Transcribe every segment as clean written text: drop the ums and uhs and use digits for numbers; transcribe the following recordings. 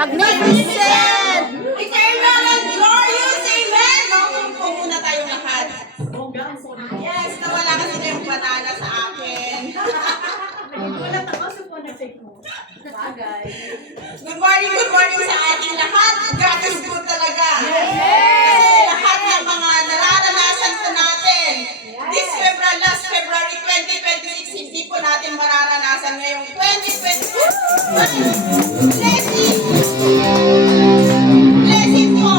Magnificent! Eternal and glorious, amen! Maumpo muna tayong lahat. Yes, nawala kasi na yung banana sa akin. Good morning sa ating lahat. God is good talaga. Kasi lahat ng mga nararanasan po natin, last February 2026, hindi po natin mararanasan ngayong 2025. Blessing po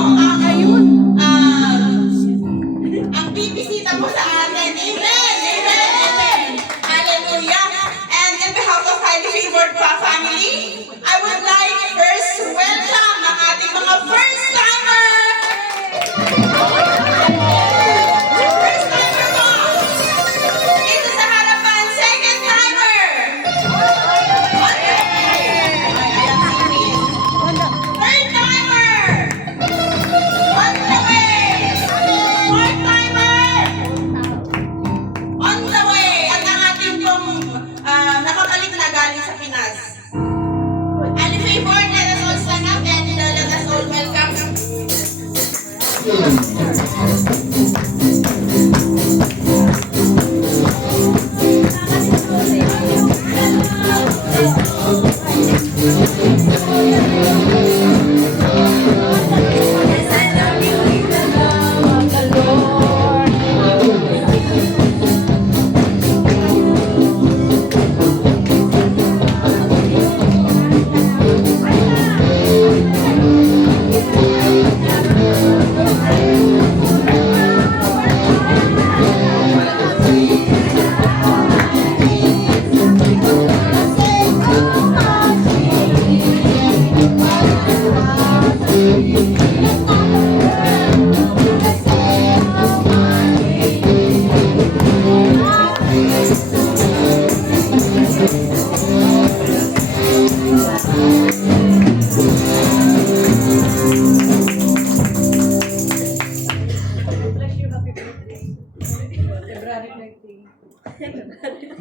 ang bibisita mo sa atin. Amen! Amen! Amen! Hallelujah! And in behalf of Highly Favored Family, I would like first to welcome ang ating mga first-timer! First-timer po! Dito sa harapan, second-timer! Third-timer! On the way! Fourth-timer! On the way! At ang ating pong nakabalik na galing sa Pinas. Highly favored, let us all stand up and let us all welcome.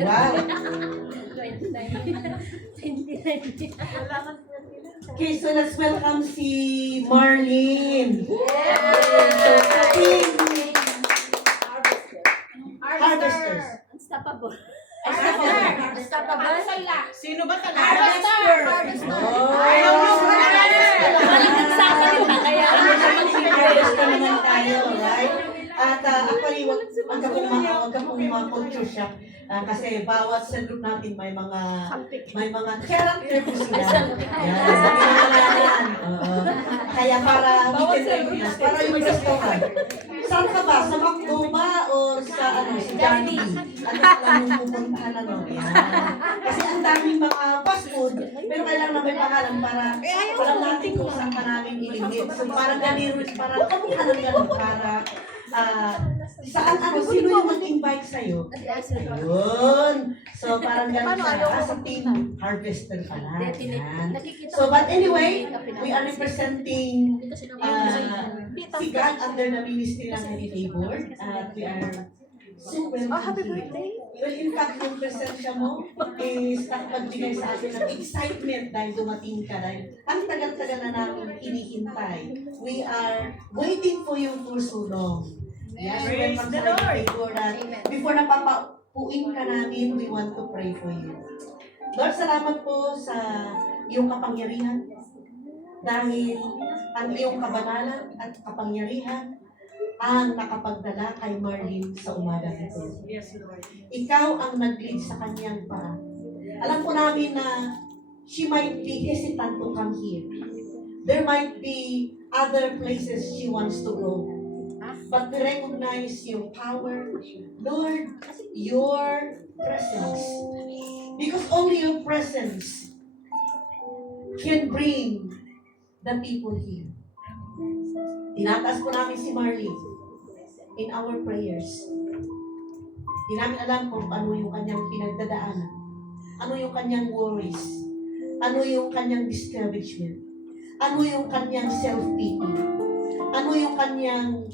Wow! Okay, so let's welcome si Marlene. Harvesters. Unstoppable. Sino ba talaga? Harvester. Maligid sa akin ba? Kaya Harvester naman tayo, right? At actually, wag ka pong ma-culture shock. Kasi bawat sa group natin may mga character po sila. Yan. Kaya para we can recognize, para yung restaurant. Saan ka ba? Sa McDo ba o sa sa Jollibee? Ano lang yung pupuntahan yan. Kasi ang daming mga fast food, pero kailangan na may pangalan para alam natin kung saan ka namin iligid. So parang ganun, para saan sino yung mag-invite sa'yo? Ayun. So, parang ganun siya. As a team, harvester pala. Yan. So, but anyway, we are representing si God under the ministry ng Highly Favored. At we are so welcome. Happy birthday! Well, in fact, yung presensya mo is nagbigay sa atin ng excitement dahil dumating ka dahil ang tagal-tagal na namin hinihintay. We are waiting for you for so long. Yes, welcome sa Highly Favored. Before napapapuin ka namin, we want to pray for you. Lord, salamat po sa iyong kapangyarihan dahil ang iyong kabanalan at kapangyarihan ang nakapagdala kay Marlene sa umaga nito. Yes, Lord. Ikaw ang nag-lead sa kanyang paraan. Alam po namin na she might be hesitant to come here. There might be other places she wants to go. But we recognize your power, Lord, your presence. Because only your presence can bring the people here. Tinataas po namin si Marlene in our prayers. Hindi namin alam kung ano yung kanyang pinagdadaanan. Ano yung kanyang worries. Ano yung kanyang discouragement. Ano yung kanyang self-pity. Ano yung kanyang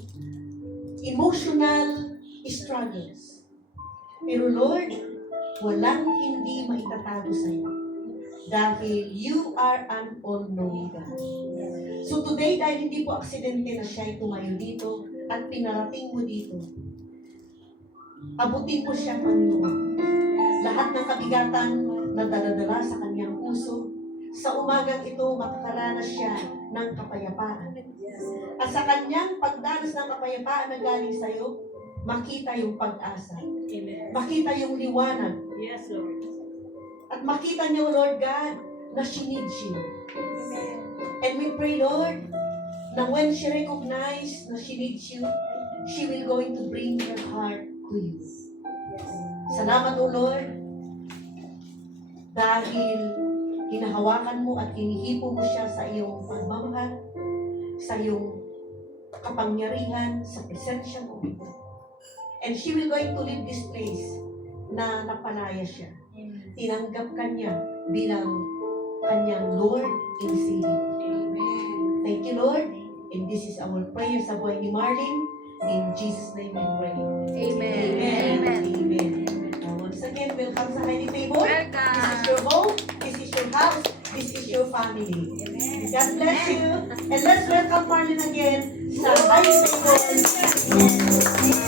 emotional struggles. Pero Lord, walang hindi maitatago sa iyo. Dahil you are an all-knowing God. So today, dahil hindi po aksidente na siya ay tumayo dito at pinarating mo dito, abutin mo siya, Panginoon. Lahat ng kabigatan na daladala sa kanyang puso, sa umagang ito, makakaranas siya ng kapayapaan. At sa kanyang pagdanas ng kapayapaan na galing sa iyo, makita yung pag-asa. Amen. Makita yung liwanag. Yes, Lord. At makita niyo, Lord God, na she needs you. And we pray, Lord, na when she recognizes na she needs you, she will going to bring her heart to you. Salamat, O Lord, dahil hinahawakan mo at hinihipo mo siya sa iyong pagmamahal, sa iyong kapangyarihan, sa presensya mo. And she will going to leave this place na napalaya siya. Tinanggap ka niya bilang kanyang Lord and Savior. Thank you, Lord. And this is our prayer sa buhay ni Marlene. In Jesus' name we pray. Amen. Amen. Amen. Once again, welcome sa Highly Favored. Welcome. This is your home. This is your house. This is your family. God bless you. And let's welcome Marlene again sa Highly Favored.